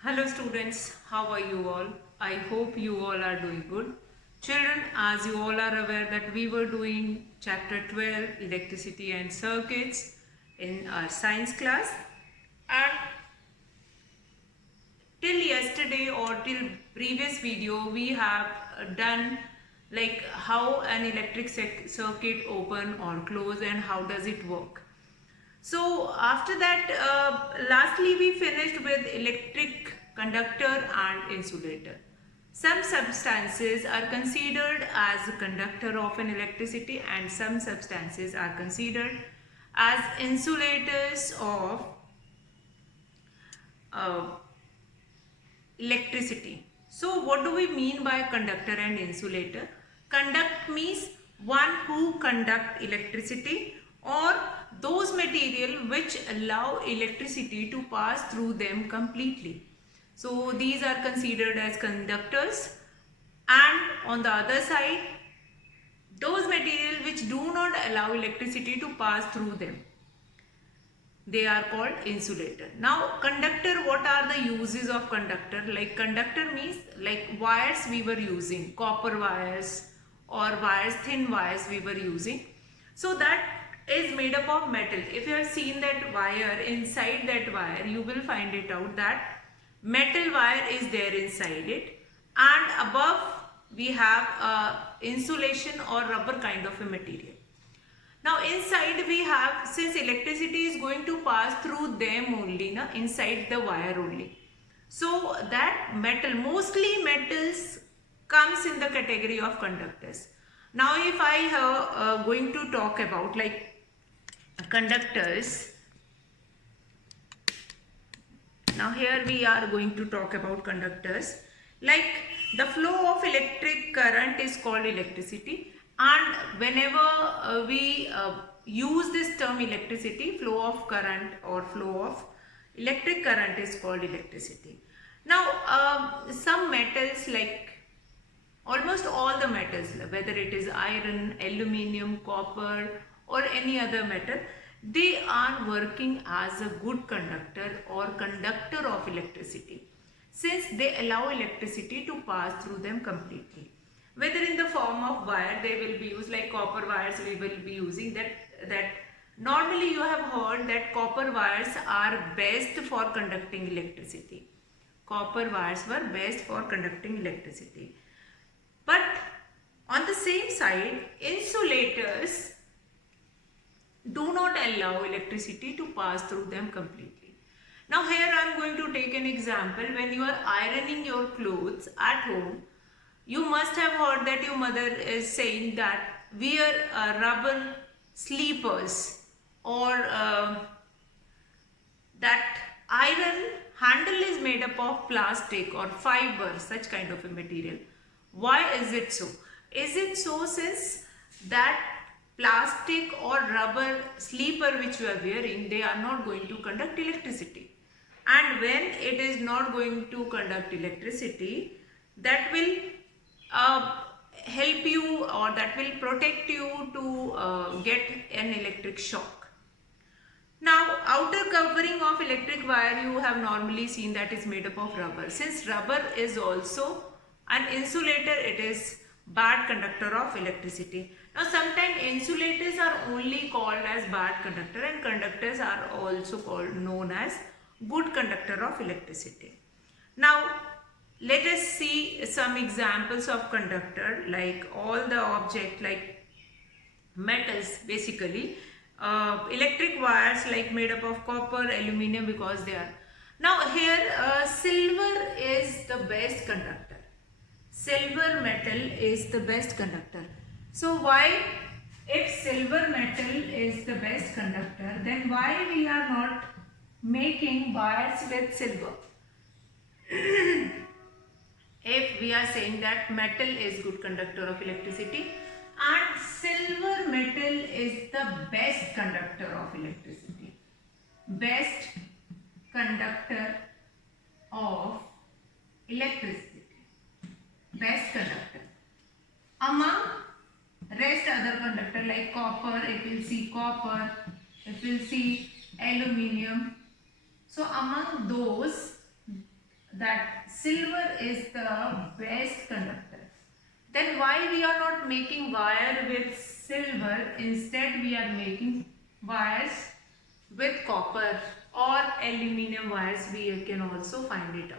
Hello students, how are you all? I hope you all are doing good. Children, as you all are aware that we were doing chapter 12 electricity and circuits in our science class, and till yesterday or till previous video we have done like how an electric circuit open or close and how does it work. So after that, lastly we finished with electric conductor and insulator. Some substances are considered as a conductor of an electricity and some substances are considered as insulators of uh, electricity. So what do we mean by conductor and insulator? Conduct means one who conduct electricity or those material which allow electricity to pass through them completely. So these are considered as conductors, and on the other side those material which do not allow electricity to pass through them, they are called insulator. Now conductor, what are the uses of conductor? Like conductor means like wires we were using, copper wires or wires, thin wires we were using. So that is made up of metal. If you have seen that wire, inside that wire you will find it out that metal wire is there inside it, and above we have insulation or rubber kind of a material. Now inside we have, since electricity is going to pass through them only, na, inside the wire only. So that metal, mostly metals comes in the category of conductors. Now if I have going to talk about like conductors, now here we are going to talk about conductors. Like the flow of electric current is called electricity, and whenever we use this term electricity, flow of current or flow of electric current is called electricity. Now some metals, like almost all the metals, whether it is iron, aluminium, copper or any other metal, they are working as a good conductor or conductor of electricity, since they allow electricity to pass through them completely. Whether in the form of wire they will be used, like copper wires we will be using, that normally you have heard that copper wires are best for conducting electricity. Copper wires were best for conducting electricity. But on the same side, insulators do not allow electricity to pass through them completely. Now here I am going to take an example. When you are ironing your clothes at home, you must have heard that your mother is saying that wear rubber sleepers, or that iron handle is made up of plastic or fiber, such kind of a material. Why is it so? Is it so since that plastic or rubber sleeper which you are wearing, they are not going to conduct electricity, and when it is not going to conduct electricity, that will help you, or that will protect you to get an electric shock. Now outer covering of electric wire you have normally seen that is made up of rubber. Since rubber is also an insulator, it is bad conductor of electricity. Now sometimes insulators are only called as bad conductor, and conductors are also called known as good conductor of electricity. Now let us see some examples of conductor, like all the object like metals basically. Electric wires like made up of copper, aluminium, because they are. Now here silver is the best conductor. Silver metal is the best conductor. So why, if silver metal is the best conductor, then why we are not making wires with silver? If we are saying that metal is good conductor of electricity and silver metal is the best conductor of electricity, best conductor of electricity, best conductor among rest other conductor like copper, if we will see copper, if we will see aluminium. So among those, that silver is the best conductor, then why we are not making wire with silver, instead we are making wires with copper or aluminum wires? We can also find it out.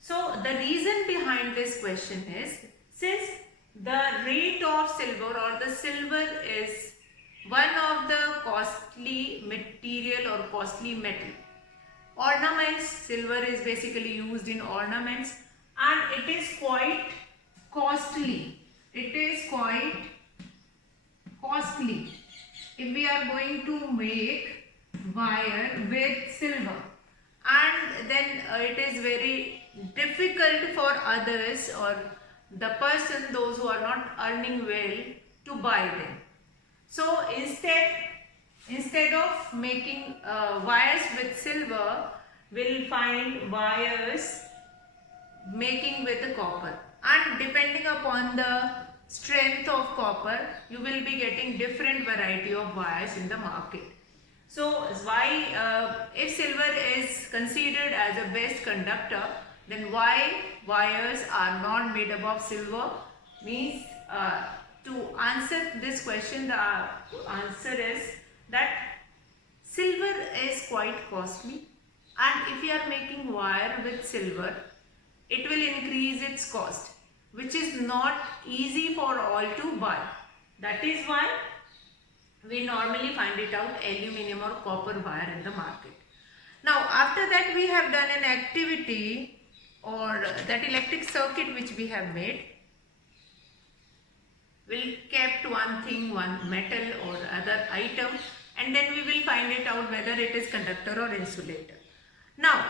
So the reason behind this question is, since the rate of silver or the silver is one of the costly material or costly metal. Ornaments, silver is basically used in ornaments, and it is quite costly. It is quite costly if we are going to make wire with silver, and then it is very difficult for others or the person, those who are not earning well, to buy them. So instead of making wires with silver, we'll find wires making with the copper, and depending upon the strength of copper, you will be getting different variety of wires in the market. So why, if silver is considered as a best conductor, then why wires are not made up of silver? Means to answer this question, the answer is that silver is quite costly, and if you are making wire with silver, it will increase its cost, which is not easy for all to buy. That is why we normally find it out aluminum or copper wire in the market. Now after that, we have done an activity or that electric circuit which we have made. We'll kept one thing, one metal or other item, and then we will find it out whether it is conductor or insulator. Now,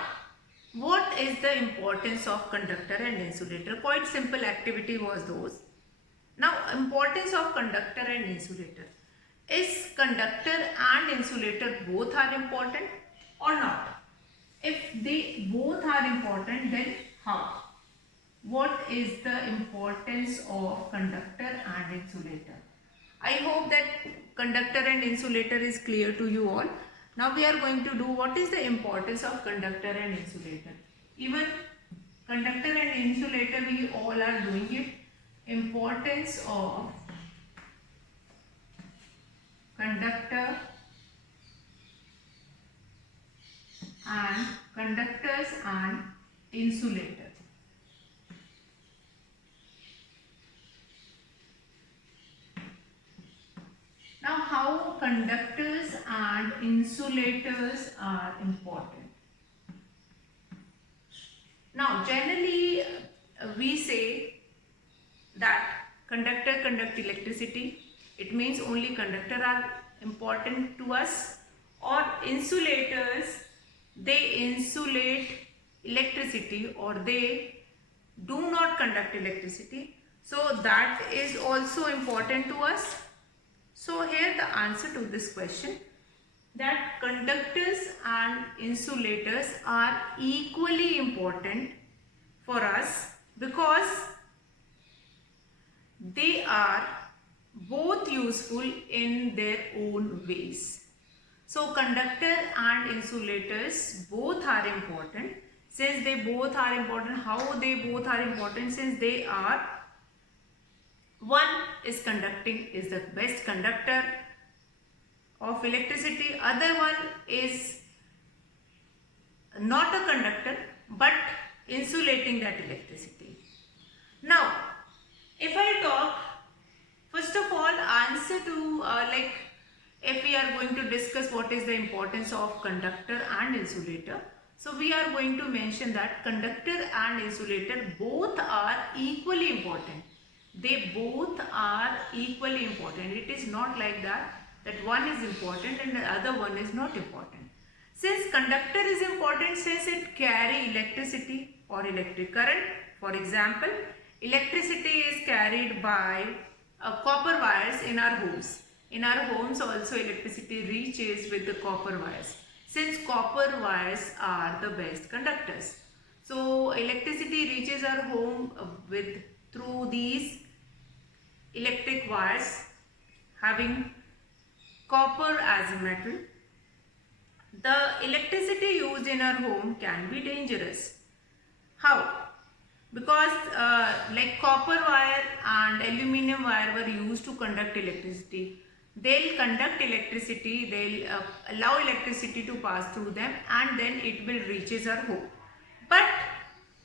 what is the importance of conductor and insulator? Quite simple activity was those. Now, importance of conductor and insulator. Is conductor and insulator both are important or not? If they both are important, then how? What is the importance of conductor and insulator? I hope that conductor and insulator is clear to you all. Now we are going to do what is the importance of conductor and insulator. Even conductor and insulator, we all are doing it. Importance of conductor and conductors and insulator. Now, how conductors and insulators are important. Now, generally we say that conductor conduct electricity. It means only conductor are important to us, or insulators, they insulate electricity or they do not conduct electricity. So that is also important to us. So here the answer to this question, that conductors and insulators are equally important for us because they are both useful in their own ways. So conductor and insulators both are important. Since they both are important, how they both are important? Since they are, one is conducting, is the best conductor of electricity, other one is not a conductor but insulating that electricity. Now if I talk, first of all, answer to if we are going to discuss what is the importance of conductor and insulator, so we are going to mention that conductor and insulator both are equally important. They both are equally important. It is not like that one is important and the other one is not important. Since conductor is important, since it carry electricity or electric current. For example, electricity is carried by copper wires in our homes. In our homes also electricity reaches with the copper wires, since copper wires are the best conductors. So electricity reaches our home through these electric wires having copper as a metal. The electricity used in our home can be dangerous. How? Because like copper wire and aluminum wire were used to conduct electricity. They'll conduct electricity, they'll allow electricity to pass through them, and then it will reaches our home. But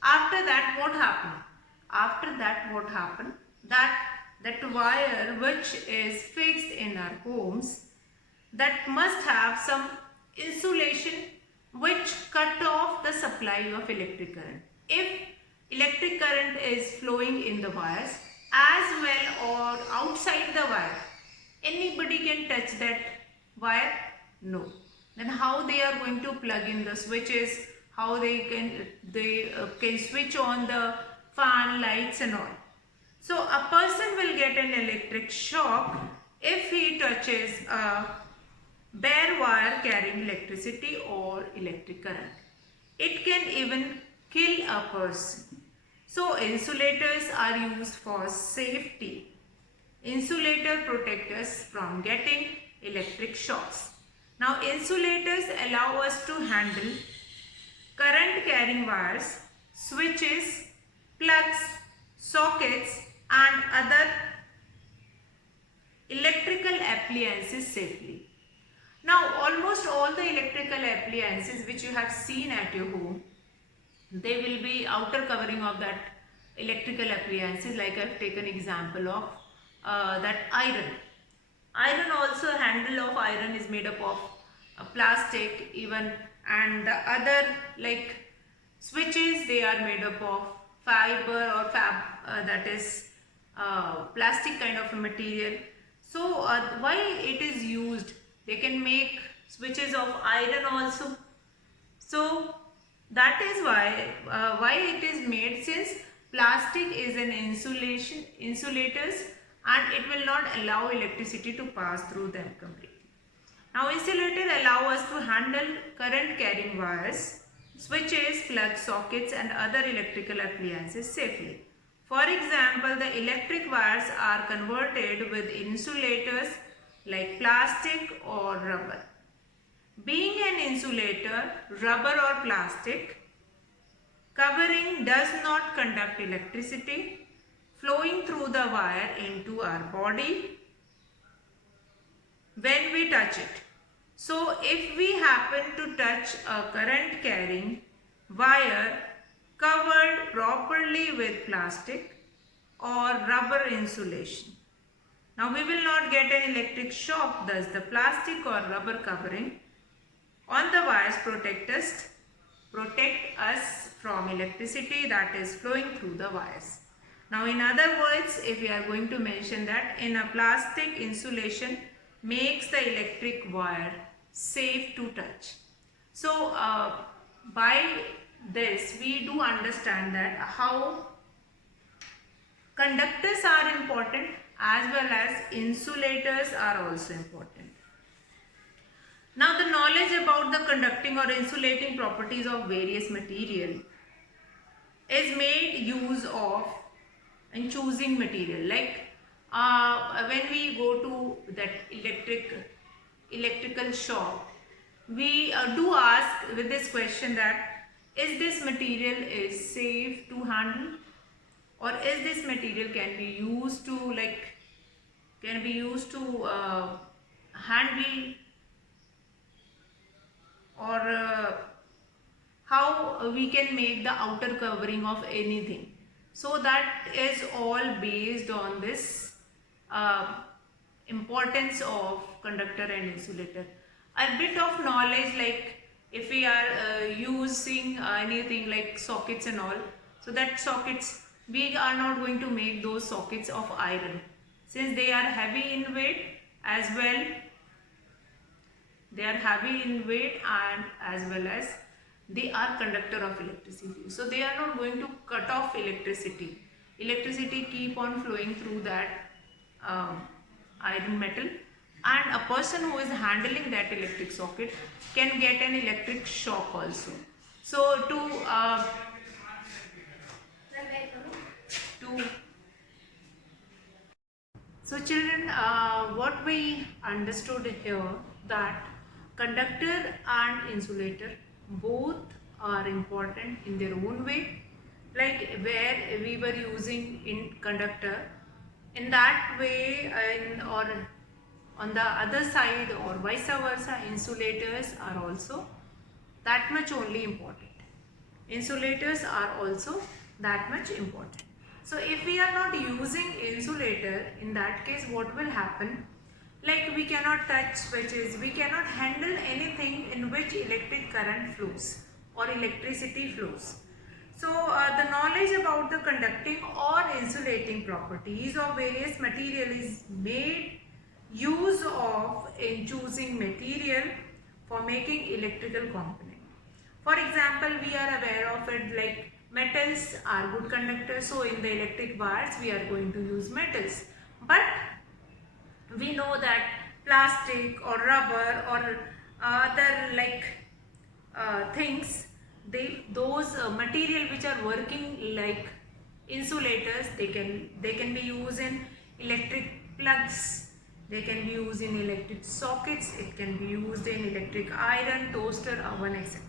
after that what happened? After that what happened? That wire which is fixed in our homes, that must have some insulation which cut off the supply of electric current. If electric current is flowing in the wires as well or outside the wire, anybody can touch that wire? No. Then how they are going to plug in the switches, how they can switch on the fan, lights and all. So a person will get an electric shock if he touches a bare wire carrying electricity or electric current. It can even kill a person. So insulators are used for safety. Insulator protect us from getting electric shocks. Now insulators allow us to handle current carrying wires, switches, plugs, sockets and other electrical appliances safely. Now almost all the electrical appliances which you have seen at your home, they will be outer covering of that electrical appliances, like I have taken example of that iron. Iron also, handle of iron is made up of plastic even, and the other like switches, they are made up of fiber or that is plastic kind of a material. So why it is used? They can make switches of iron also. So that is why it is made, since plastic is an insulators and it will not allow electricity to pass through them completely. Now insulator allow us to handle current carrying wires, switches, plugs, sockets and other electrical appliances safely. For example, the electric wires are converted with insulators like plastic or rubber. Being an insulator, rubber or plastic covering does not conduct electricity flowing through the wire into our body when we touch it. So if we happen to touch a current carrying wire covered properly with plastic or rubber insulation, now we will not get an electric shock. Thus the plastic or rubber covering on the wires protect us from electricity that is flowing through the wires. Now in other words, if we are going to mention that in a plastic insulation makes the electric wire safe to touch. So by this we do understand that how conductors are important as well as insulators are also important. Now the knowledge about the conducting or insulating properties of various material is made use of in choosing material. Like when we go to that electrical shop, we do ask with this question that is this material is safe to handle, or is this material can be used to handle, or how we can make the outer covering of anything. So that is all based on this importance of conductor and insulator. A bit of knowledge, like if we are using anything like sockets and all, so that sockets, we are not going to make those sockets of iron, since they are heavy in weight as well. They are heavy in weight and as well as they are conductor of electricity. So they are not going to cut off electricity. Electricity keep on flowing through that iron metal, and a person who is handling that electric socket can get an electric shock also. So so children, what we understood here, that conductor and insulator both are important in their own way, like where we were using in conductor, in that way, or on the other side or vice versa, insulators are also that much only important. Insulators are also that much important. So if we are not using insulator, in that case what will happen, like we cannot touch switches, we cannot handle anything in which electric current flows or electricity flows. So the knowledge about the conducting or insulating properties of various material is made use of in choosing material for making electrical component. For example, we are aware of it like metals are good conductors, so in the electric wires we are going to use metals. But we know that plastic or rubber or other like things, those material which are working like insulators, they can be used in electric plugs, they can be used in electric sockets, it can be used in electric iron, toaster, oven, etc.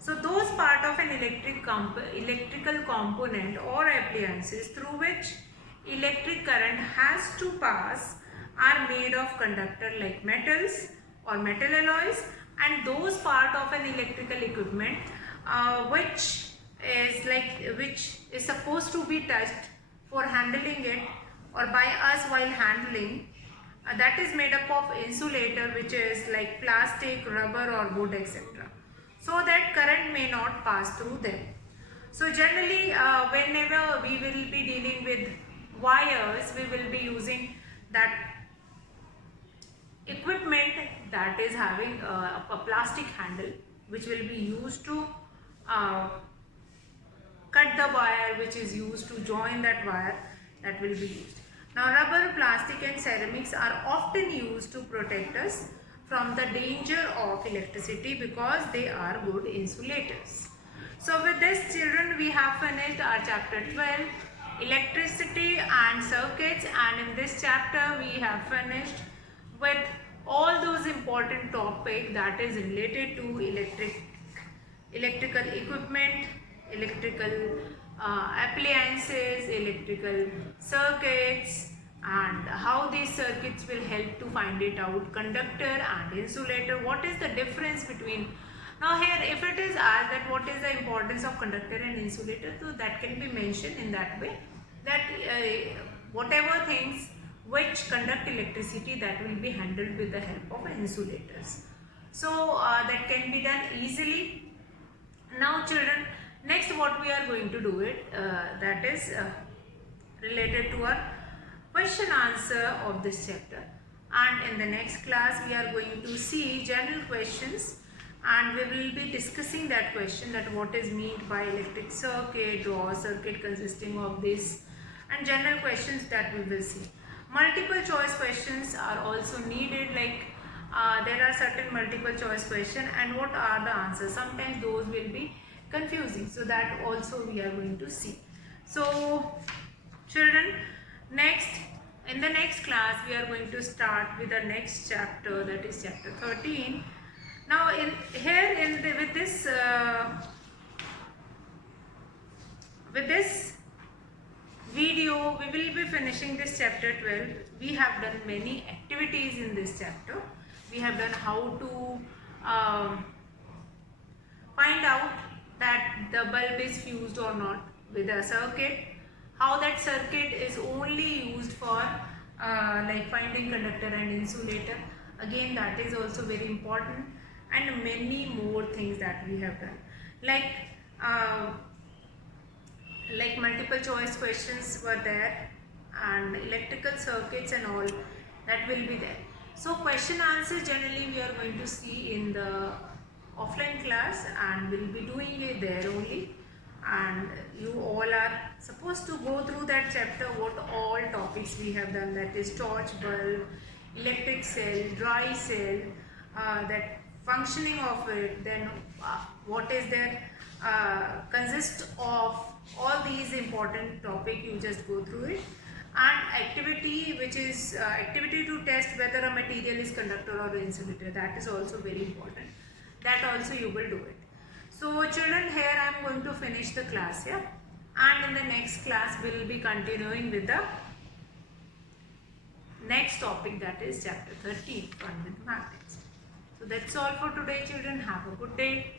So those part of an electrical component or appliances through which electric current has to pass are made of conductor like metals or metal alloys, and those part of an electrical equipment which is supposed to be touched for handling it or by us while handling, that is made up of insulator, which is like plastic, rubber or wood, etc., so that current may not pass through them. So generally whenever we will be dealing with wires, we will be using that equipment that is having a plastic handle, which will be used to uh, cut the wire, which is used to join that wire, that will be used. Now rubber, plastic and ceramics are often used to protect us from the danger of electricity because they are good insulators. So with this children, we have finished our chapter 12, electricity and circuits, and in this chapter we have finished with all those important topics that is related to electrical equipment, electrical appliances, electrical circuits, and how these circuits will help to find it out, conductor and insulator, what is the difference between. Now here if it is asked that what is the importance of conductor and insulator, so that can be mentioned in that way that whatever things which conduct electricity, that will be handled with the help of insulators. So that can be done easily. Now children, next what we are going to do it, that is related to our question answer of this chapter, and in the next class we are going to see general questions, and we will be discussing that question, that what is meant by electric circuit or circuit consisting of this, and general questions that we will see. Multiple choice questions are also needed, like there are certain multiple choice question and what are the answers, sometimes those will be confusing, so that also we are going to see. So children, next in the next class we are going to start with the next chapter, that is chapter 13. Now with this video we will be finishing this chapter 12. We have done many activities in this chapter. We have done how to find out that the bulb is fused or not with a circuit, how that circuit is only used for like finding conductor and insulator, again that is also very important, and many more things that we have done, like multiple choice questions were there, and electrical circuits and all that will be there. So question answer generally we are going to see in the offline class, and we'll be doing it there only, and you all are supposed to go through that chapter, what all topics we have done, that is torch bulb, electric cell, dry cell, that functioning of it, then what is there, consist of all these important topic, you just go through it, and activity, which is activity to test whether a material is conductor or insulator, that is also very important, that also you will do it. So children, here I am going to finish the class here. and in the next class we will be continuing with the next topic, that is chapter 13, Fun with Magnets. So that's all for today, children. Have a good day.